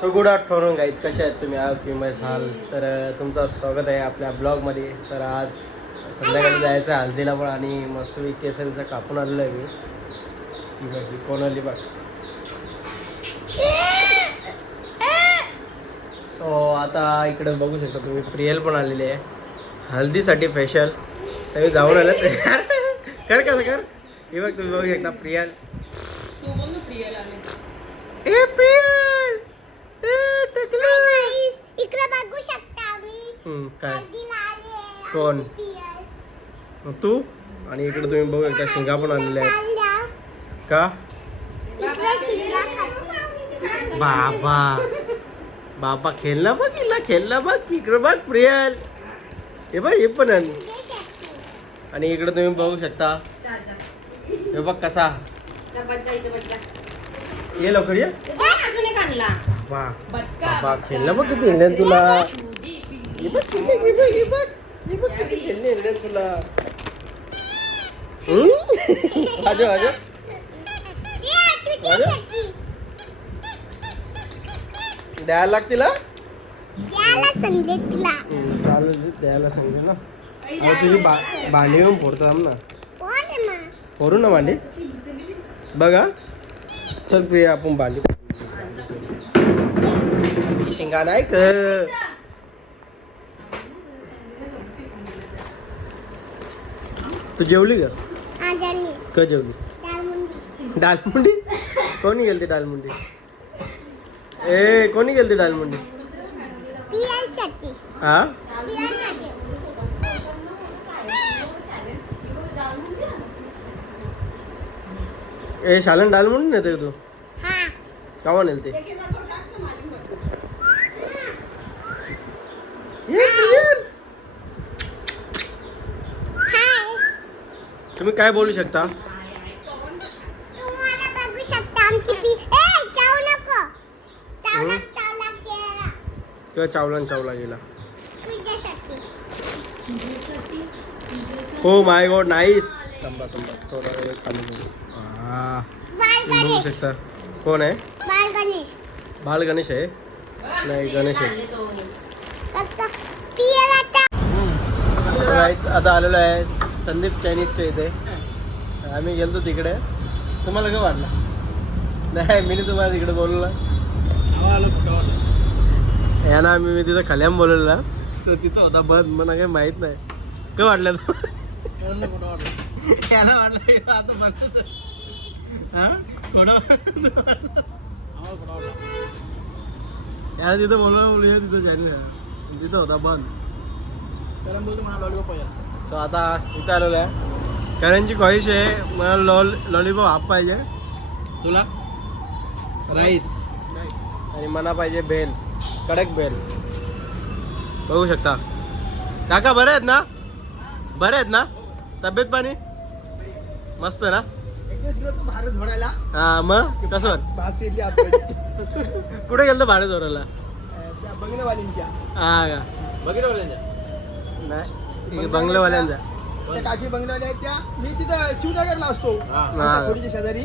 So good afternoon guys, कसे आहेत तुम्ही? तुम्ही असाल तर तुमचं स्वागत आहे आपल्या ब्लॉगमध्ये. तर आज संध्याकाळी जायचं आहे हल्दीला पण, आणि मस्तपैकी केसरीचं कापून आलेलं आहे मी. बघ कोण आली बघ. सो आता इकडे बघू शकता तुम्ही, प्रियल पण आलेली आहे हल्दीसाठी स्पेशल. तुम्ही जाऊन आलं कर कसं कर. हे बघ तुम्ही बघू शकता प्रियल. ए प्रियल इकडे बघू शकता आम्ही. काय हल्दीला आले. कोण तू? आणि इकडे तुम्ही बघू शकता शिंगा पण आणलेल्या आहेत का. इकडे शिंगा खातो. बाबा बाबा खेळला बघ, हिला खेळला बघ. इकडे बघ प्रियल, हे बघ हे पण आण. आणि इकडे तुम्ही बघू शकता हे बघ कसा. ये लवकर ये. वा बाबा खेळला बघ किती हिंडन तुला. हे बघ हे बघ किती खेळणे हिंडन तुला. आजो आजो द्यायला लागते ना. चालेल द्यायला सांगते ना. तुझी भांडी येऊन फोडतो आम ना. फोडू ना भांडी बघा. चल प्रिया आपण भांडी. शिंगा नाही क. तू जेवली का जेवली? डालमुंडी कोणी गेलती? डालमुंडी कोणी गेलती डालमुंडी? हा शालन डालमुंडी नेते तू कावा नेलते? तुम्ही काय बोलू शकता? किंवा चावला गेला. हो माय गॉड नाईस. तंबा थोडा वेळ खाली बघू शकता. कोण आहे? बाळ गणेश आहे. नाही गणेश आहे. आता आलेलो आहे संदीप चायनीजच्या इथे. आम्ही गेलतो तिकडे. तुम्हाला काय वाटलं? नाही मी तुम्हाला तिकडे बोलवलं या ना. मी तिथं खल्याम बोलवलं तर तिथं होता बंद. मला काही माहित नाही. काय वाटलं तू? याला वाटलं आता बंद. याला तिथं बोलवलं तिथं जायला. तिथं होता बंद. तो आता इथं आलेलो आहे. करणची ख्वाहिश आहे मला लॉलीपॉप हाफ पाहिजे, तुला राईस, आणि मना पाहिजे भेल, कडक भेल. बघू शकता. काका बरे आहेत ना? बरे आहेत ना? तब्येत पाणी मस्त ना? हा मग कसं कुठे गेलं भाडे चोरायला? हा का नाही बंगल्यावाल्यांचा. काकी बंगल्यावाल्या आहेत त्या. मी तिथं शिवनगरला असतो थोडीच्या शेजारी.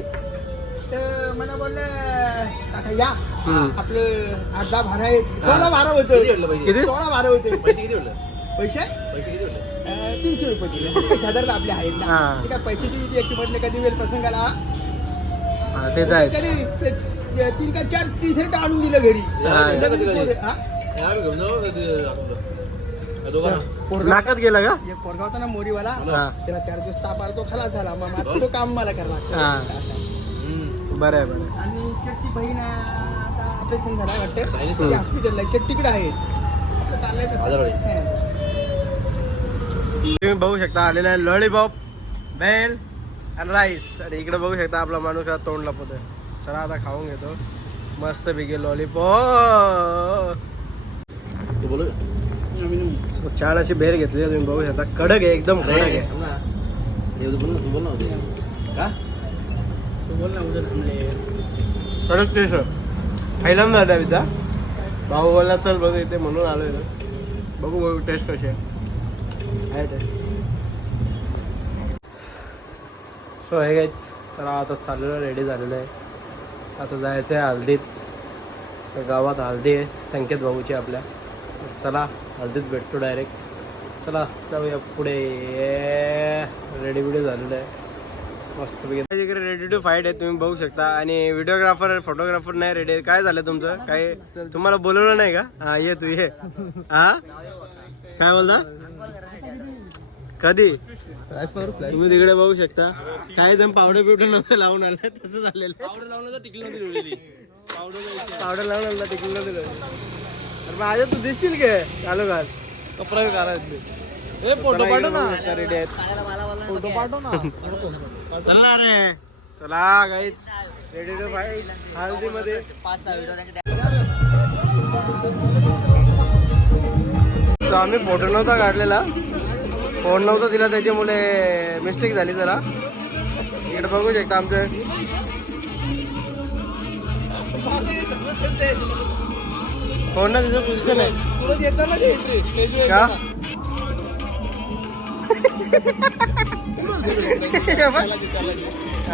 तर मला बोलले काका या आपलं 8-10 भाडं आहेत. 16 भाडं होतं. किती? 16 भाडं होते. पैसे किती? 300 रुपये दिले. शेजारला आपले आहेत ना. ते काय पैसे किती एक म्हटले कधी वेळ प्रसंगाला. ते तर आहे. त्याने 3 का 4 टी-शर्ट आणून दिलं घरी. नाकात गेला का? एक पोरगा होता ना मोरीवाला, त्याला 4 दिवस ताप आला. तो खलास झाला. मग तो काम मला करणार. बरं आहे बरं. आणि शेट्टी बहीण आता ऑपरेशन झाला वाटतं हॉस्पिटलला. शेट्टीकडे आहे आपलं चाललंय तसं. तुम्ही बघू शकता आलेला आहे लॉलीपॉप, भेल आणि राईस. आणि इकडे बघू शकता आपला माणूस तोंड लपवतोय. चला आता खाऊन घेतो मस्त पैकी लॉलीपॉप. छान अशी भेल घेतली तुम्ही बघू शकता. कडक आहे एकदम कडक आहे. कडक टेस्ट खायला ना द्या विद्या. भाऊ बोलला चल बघ इथे म्हणून आलोय ना. बघू टेस्ट कशी आहे. सो हे गाईच तर आता चाललेलं रेडी झालेलं आहे. आता जायचं आहे हल्दीत. तर गावात हळदी आहे संकेत भाऊची आपल्या. चला हळदीत भेटतो डायरेक्ट. चला जाऊया पुढे. रेडी बिडी झालेलं आहे मस्त पैकी. रेडी टू फाईट आहे तुम्ही बघू शकता. आणि व्हिडिओग्राफर फोटोग्राफर नाही रेडी आहे. काय झालं तुमचं? काय तुम्हाला बोलवलं नाही का? हा ये तू ये. हा काय बोलता? कधी तुम्ही तिकडे बघू शकता काही जण पावडर बिवडर नव्हतं लावून आलं तसं झालेलं. पावडर लावून तर टिकली नव्हती. पावडर लावून आलं टिकली नव्हती. अरे माझ्या तू दिसशील काय चालू घाल कपडा करायचं. फोटो पाठव ना. रेडी आहेत फोटो पाठव ना. चला रे चला गाईच रेडी टू फाईट हळदी मध्ये. आम्ही फोटो नव्हता काढलेला. फोन नव्हता दिला त्याच्यामुळे मिस्टेक झाली जरा. इकडे बघू शकता आमचं फोन ना दिसत नाही का.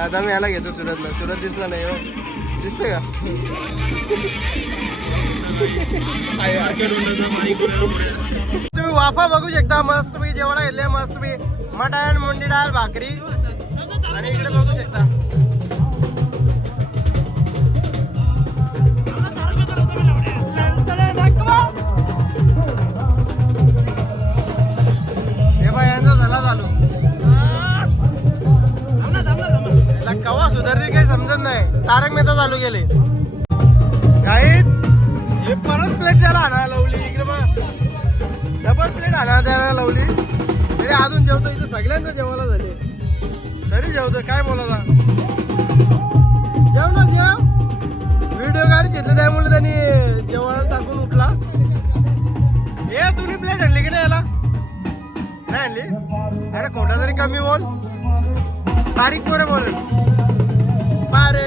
आता मी याला घेतो सुरतला. सुरत दिसला नाही हो. दिसतंय का? तुम्ही वाफा बघू शकता मस्त पैकी जेवायला घेतले मस्त पैकी मटण मुंडी डाळ भाकरी. आणि इकडे बघू शकता हे बा यांचा झाला चालू. कवा सुधारते काही समजत नाही. तारक मेहता चालू केले काहीच. हे परत प्लेट त्याला आणायला लावली. इकडे बघ डबल प्लेट आणायला त्याला लावली. तरी अजून जेवतो. इथं सगळ्यांचं जेवायला झाले तरी जेवतो. काय बोलायचा जेव ना जेव. व्हिडिओ गाडी घेतले त्यामुळे त्यांनी जेवायला टाकून उठला. हे तुम्ही प्लेट आणली की नाही याला? नाही आणली. अरे खोटा तरी कमी बोल. तारीख पोरे बोल. बारे